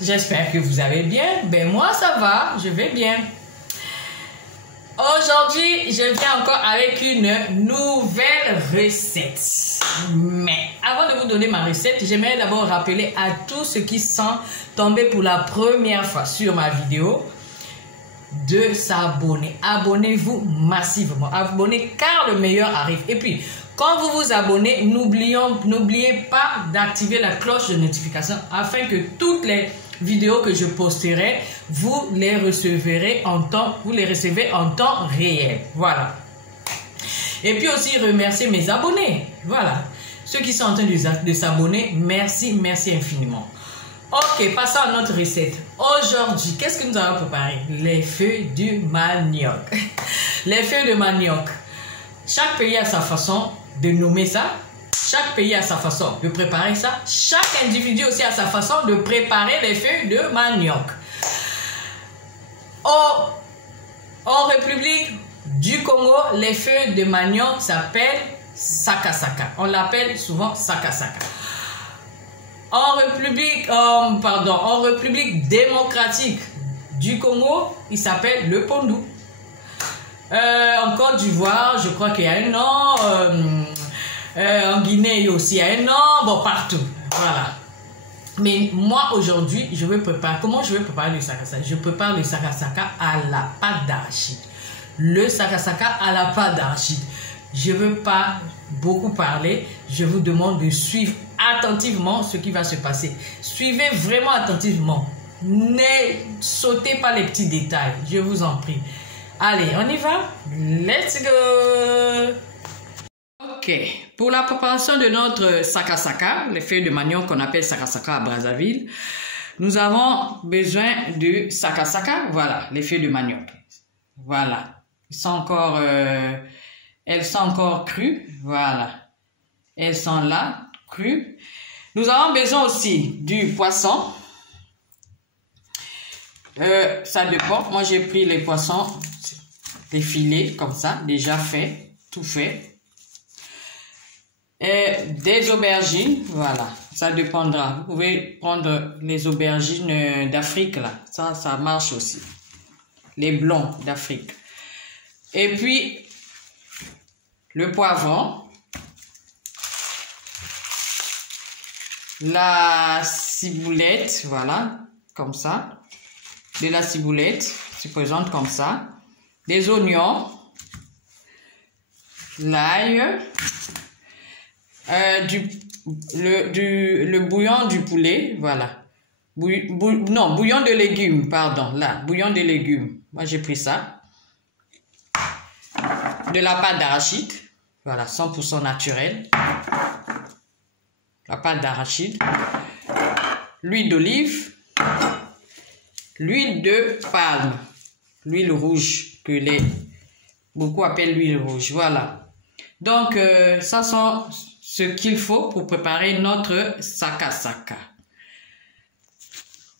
J'espère que vous allez bien. Ben moi ça va, je vais bien. Aujourd'hui, je viens encore avec une nouvelle recette. Mais avant de vous donner ma recette, j'aimerais d'abord rappeler à tous ceux qui sont tombés pour la première fois sur ma vidéo de s'abonner. Abonnez-vous massivement. Abonnez car le meilleur arrive. Et puis, quand vous vous abonnez, n'oubliez pas d'activer la cloche de notification afin que toutes les vidéos que je posterai, vous les recevez en temps réel. Voilà. Et puis aussi remercier mes abonnés. Voilà. Ceux qui sont en train de s'abonner, merci infiniment. Ok, passons à notre recette. Aujourd'hui, qu'est-ce que nous allons préparer? Les feuilles du manioc. Les feuilles de manioc. Chaque pays a sa façon de nommer ça. Chaque pays a sa façon de préparer ça. Chaque individu aussi a sa façon de préparer les feuilles de manioc. En République du Congo, les feuilles de manioc s'appellent sakasaka. On l'appelle souvent sakasaka. En République démocratique du Congo, il s'appelle le pondu. En Côte d'Ivoire, je crois qu'il y a un nom. En Guinée, il y a aussi un nom. Bon, partout. Voilà. Mais moi, aujourd'hui, je vais préparer. Comment je vais préparer le sakasaka? Je prépare le sakasaka à la pâte d'arachide. Le sakasaka à la pâte d'arachide. Je ne veux pas beaucoup parler. Je vous demande de suivre attentivement ce qui va se passer. Suivez vraiment attentivement. Ne sautez pas les petits détails. Je vous en prie. Allez, on y va? Let's go! Ok, pour la préparation de notre sakasaka, les feuilles de manioc qu'on appelle sakasaka à Brazzaville, nous avons besoin de sakasaka, voilà, les feuilles de manioc. Voilà, elles sont encore crues, voilà, elles sont là, crues. Nous avons besoin aussi du poisson. Ça dépend, moi j'ai pris les poissons, des filets comme ça, déjà fait, tout fait. Et des aubergines, voilà, ça dépendra. Vous pouvez prendre les aubergines d'Afrique, là, ça marche aussi. Les blonds d'Afrique. Et puis, le poivron, la ciboulette, voilà, comme ça. De la ciboulette, se présente comme ça. Des oignons, l'ail, le bouillon du poulet, voilà. Non, bouillon de légumes, pardon, là, bouillon de légumes. Moi, j'ai pris ça. De la pâte d'arachide, voilà, 100% naturel. La pâte d'arachide. L'huile d'olive. L'huile de palme. L'huile rouge, que beaucoup appellent l'huile rouge, voilà. Donc, ça sont ce qu'il faut pour préparer notre sakasaka.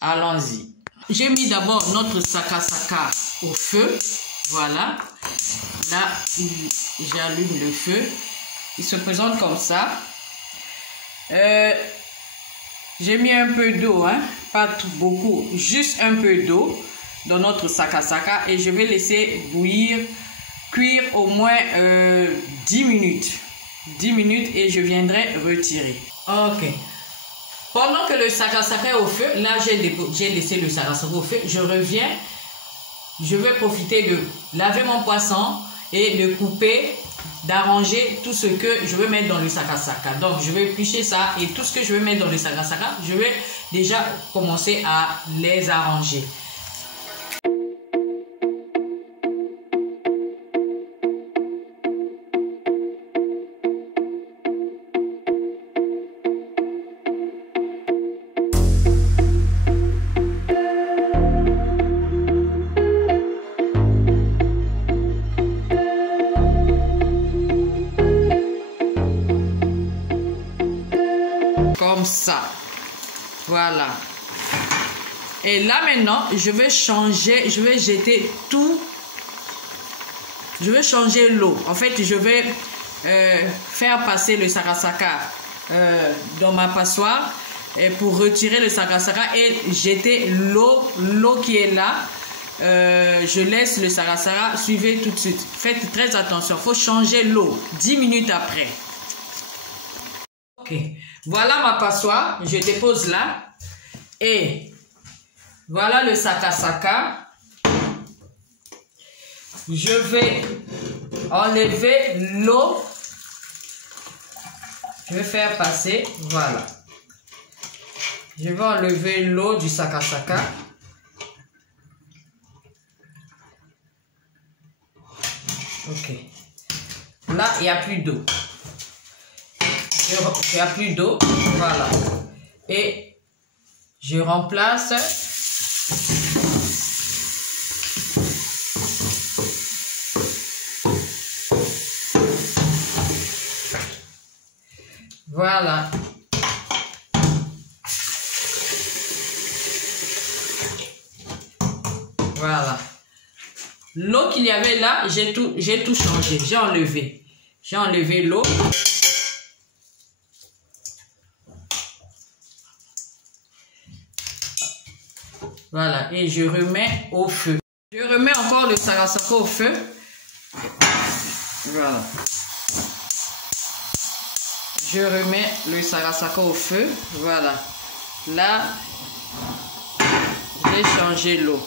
Allons-y. J'ai mis d'abord notre sakasaka au feu. Voilà. Là, j'allume le feu. Il se présente comme ça. J'ai mis un peu d'eau, hein, pas tout, beaucoup, juste un peu d'eau dans notre sakasaka et je vais laisser cuire au moins 10 minutes. 10 minutes et je viendrai retirer. Ok. Pendant que le sakasaka est au feu, là j'ai laissé le sakasaka au feu, je reviens. Je vais profiter de laver mon poisson et de couper, d'arranger tout ce que je veux mettre dans le sakasaka. Donc je vais éplucher ça et tout ce que je veux mettre dans le sakasaka, je vais déjà commencer à les arranger. Comme ça, voilà. Et là maintenant, je vais jeter tout. Je vais changer l'eau. En fait, je vais faire passer le sakasaka dans ma passoire pour retirer le sakasaka et jeter l'eau qui est là. Je laisse le sakasaka. Suivez tout de suite. Faites très attention. Il faut changer l'eau 10 minutes après. Ok. Voilà ma passoire. Je dépose là. Et voilà le sakasaka. Je vais enlever l'eau. Je vais faire passer. Voilà. Je vais enlever l'eau du sakasaka. Ok. Là, il n'y a plus d'eau. Il n'y a plus d'eau. Voilà. Et je remplace. Voilà. Voilà. L'eau qu'il y avait là, j'ai tout changé. J'ai enlevé. J'ai enlevé l'eau. Voilà. Et je remets au feu. Je remets encore le sakasaka au feu. Voilà. Je remets le sakasaka au feu. Voilà. Là, j'ai changé l'eau.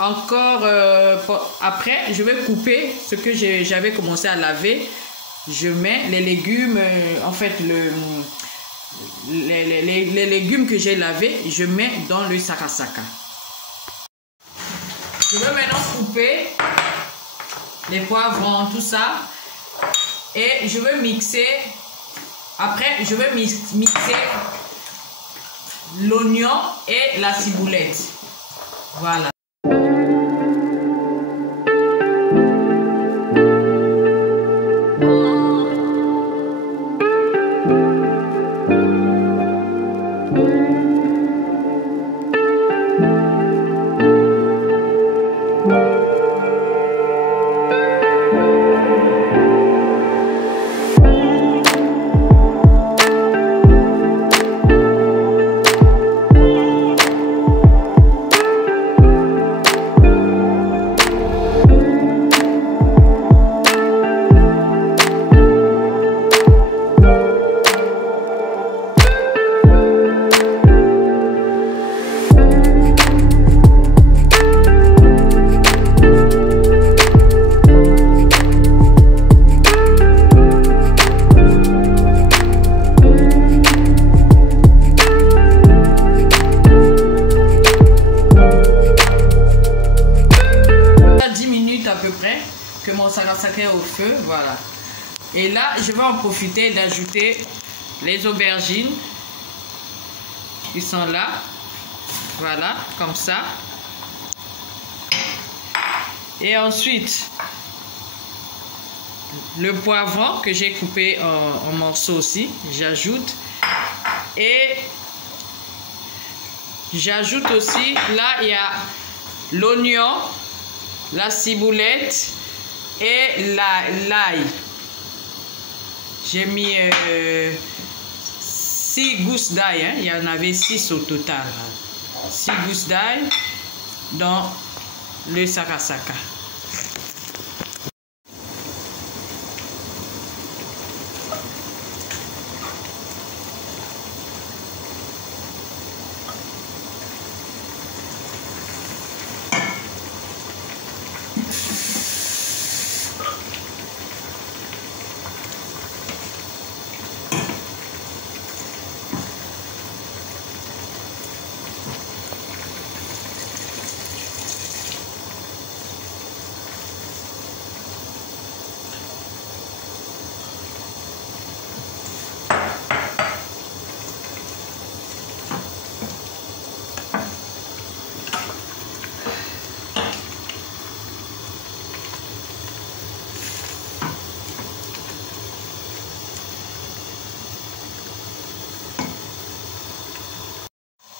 Encore, après, je vais couper ce que j'avais commencé à laver. Je mets les légumes, en fait, les légumes que j'ai lavés, je mets dans le sakasaka. Je vais maintenant couper les poivrons, tout ça. Et je vais mixer. Après, je vais mixer l'oignon et la ciboulette. Voilà. Que mon sakasaka est au feu, voilà. Et là, je vais en profiter d'ajouter les aubergines qui sont là, voilà, comme ça. Et ensuite, le poivron que j'ai coupé en morceaux aussi, j'ajoute. Et j'ajoute aussi, là, il y a l'oignon, la ciboulette et l'ail. J'ai mis 6 gousses d'ail, hein. Il y en avait 6 au total. 6 gousses d'ail dans le sakasaka.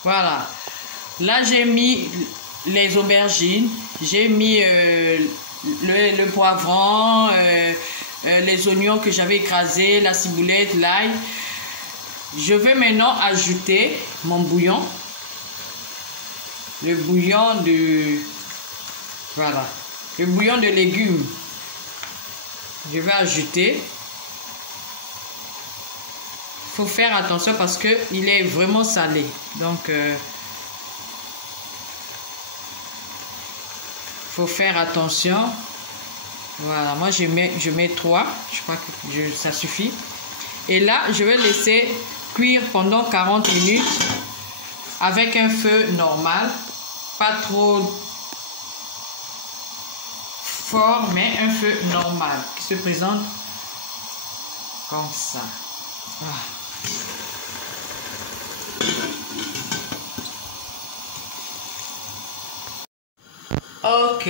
Voilà. Là, j'ai mis les aubergines, j'ai mis le poivron, les oignons que j'avais écrasés, la ciboulette, l'ail. Je vais maintenant ajouter mon bouillon. Le bouillon de... Voilà. Le bouillon de légumes. Je vais ajouter. Il faut faire attention parce qu'il est vraiment salé. Donc, faut faire attention. Voilà, moi je mets 3. Je crois que ça suffit. Et là, je vais laisser cuire pendant 40 minutes avec un feu normal. Pas trop fort, mais un feu normal qui se présente comme ça. Ok.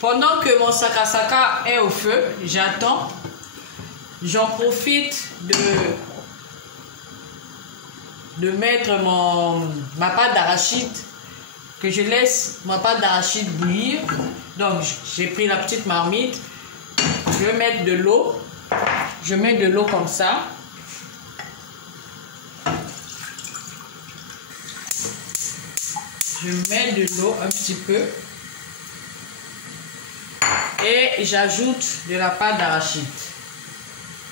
Pendant que mon sakasaka est au feu, j'attends. J'en profite de mettre ma pâte d'arachide, que je laisse ma pâte d'arachide bouillir. Donc j'ai pris la petite marmite. Je vais mettre de l'eau. Je mets de l'eau comme ça. Je mets de l'eau un petit peu. Et j'ajoute de la pâte d'arachide.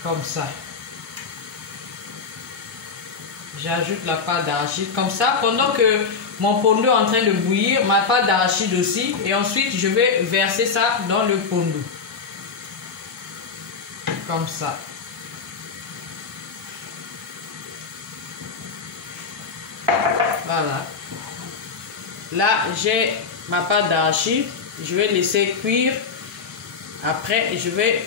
Comme ça. J'ajoute la pâte d'arachide. Comme ça, pendant que mon pondo est en train de bouillir, ma pâte d'arachide aussi. Et ensuite, je vais verser ça dans le pondo. Comme ça. Voilà. Là, j'ai ma pâte d'arachide. Je vais laisser cuire. Après, je vais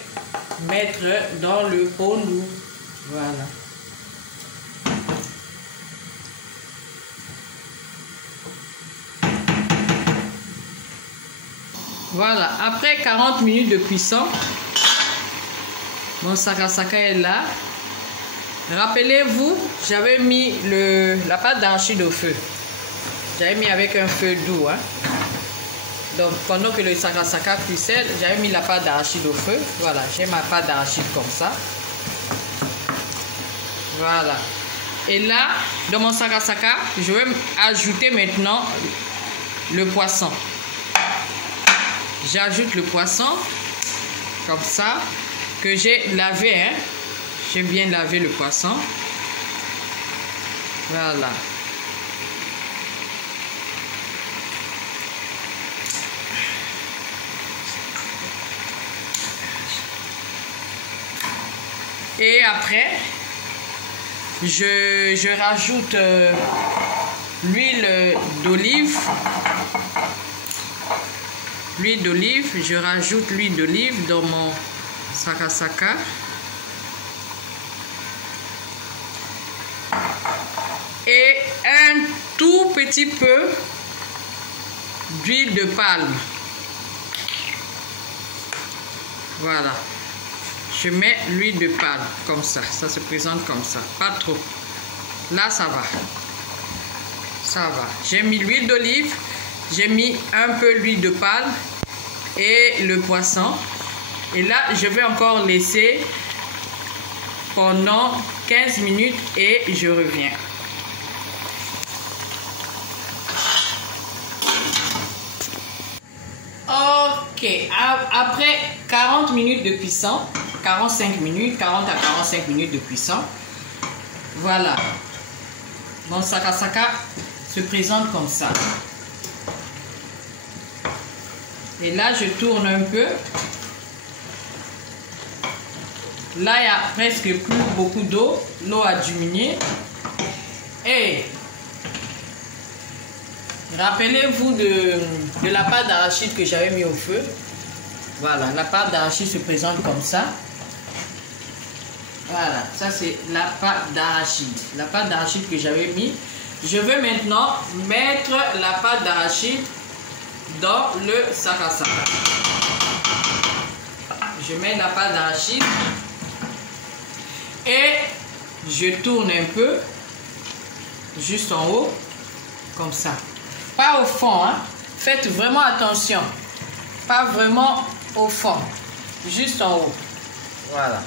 mettre dans le pondo. Voilà. Voilà. Après 40 minutes de cuisson, mon sakasaka est là. Rappelez-vous, j'avais mis la pâte d'arachide au feu. J'avais mis avec un feu doux. Hein. Donc, pendant que le sakasaka cuissait, j'avais mis la pâte d'arachide au feu. Voilà, j'ai ma pâte d'arachide comme ça. Voilà. Et là, dans mon sakasaka, je vais ajouter maintenant le poisson. J'ajoute le poisson, comme ça, que j'ai lavé. Hein. J'ai bien lavé le poisson. Voilà. Et après, je rajoute l'huile d'olive. L'huile d'olive, je rajoute l'huile d'olive dans mon sakasaka. Et un tout petit peu d'huile de palme. Voilà. Je mets l'huile de palme comme ça. Ça se présente comme ça. Pas trop. Là, ça va. Ça va. J'ai mis l'huile d'olive. J'ai mis un peu l'huile de palme et le poisson. Et là, je vais encore laisser pendant 15 minutes et je reviens. Ok, après 40 minutes de cuisson, 45 minutes, 40 à 45 minutes de cuisson, voilà. Mon sakasaka se présente comme ça. Et là, je tourne un peu. Là, il n'y a presque plus beaucoup d'eau. L'eau a diminué. Et rappelez-vous de la pâte d'arachide que j'avais mis au feu. Voilà, la pâte d'arachide se présente comme ça. Voilà, ça c'est la pâte d'arachide. La pâte d'arachide que j'avais mis. Je vais maintenant mettre la pâte d'arachide dans le sakasaka. Je mets la pâte d'arachide et je tourne un peu juste en haut comme ça, pas au fond, hein. Faites vraiment attention, pas vraiment au fond, juste en haut. Voilà.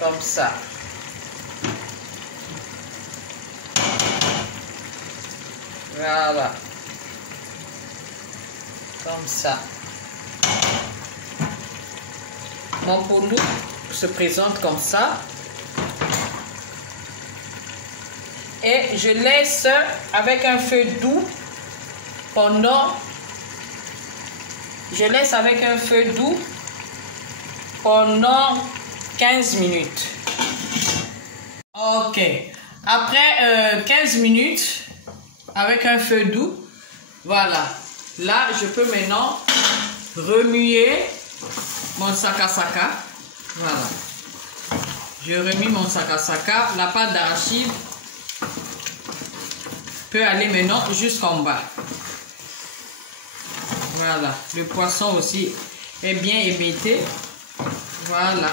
Comme ça. Voilà. Comme ça. Mon poulou se présente comme ça. Et je laisse avec un feu doux pendant... Je laisse avec un feu doux pendant 15 minutes. Ok. Après 15 minutes, avec un feu doux, voilà. Là, je peux maintenant remuer mon sakasaka. Voilà. Je remue mon sakasaka. La pâte d'arachide peut aller maintenant jusqu'en bas. Voilà. Le poisson aussi est bien émietté. Voilà.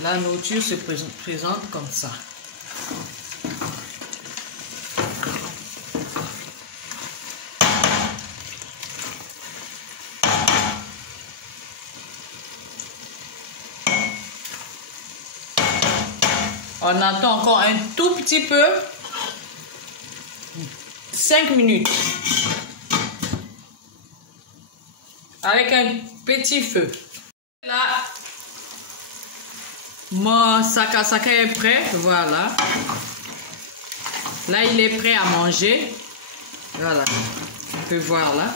La nourriture se présente comme ça. On attend encore un tout petit peu. 5 minutes. Avec un petit feu. Là, mon sakasaka est prêt. Voilà. Là, il est prêt à manger. Voilà. On peut voir là.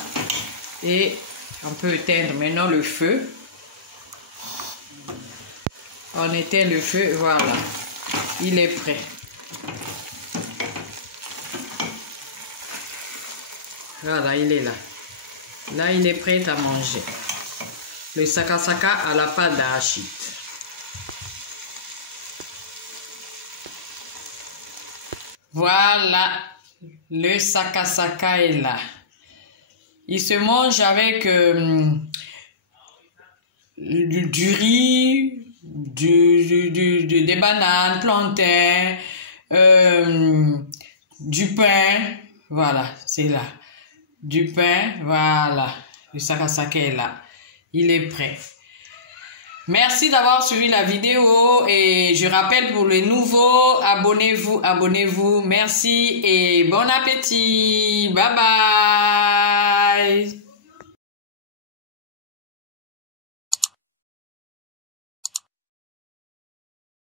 Et on peut éteindre maintenant le feu. On éteint le feu. Voilà. Il est prêt. Voilà, il est là. Là, il est prêt à manger. Le sakasaka à la pâte d'arachide. Voilà, le sakasaka est là. Il se mange avec du riz, des bananes, plantains, du pain. Voilà, c'est là. Du pain, voilà. Le sakasaka est là. Il est prêt. Merci d'avoir suivi la vidéo et je rappelle pour les nouveaux, abonnez-vous, abonnez-vous. Merci et bon appétit. Bye bye.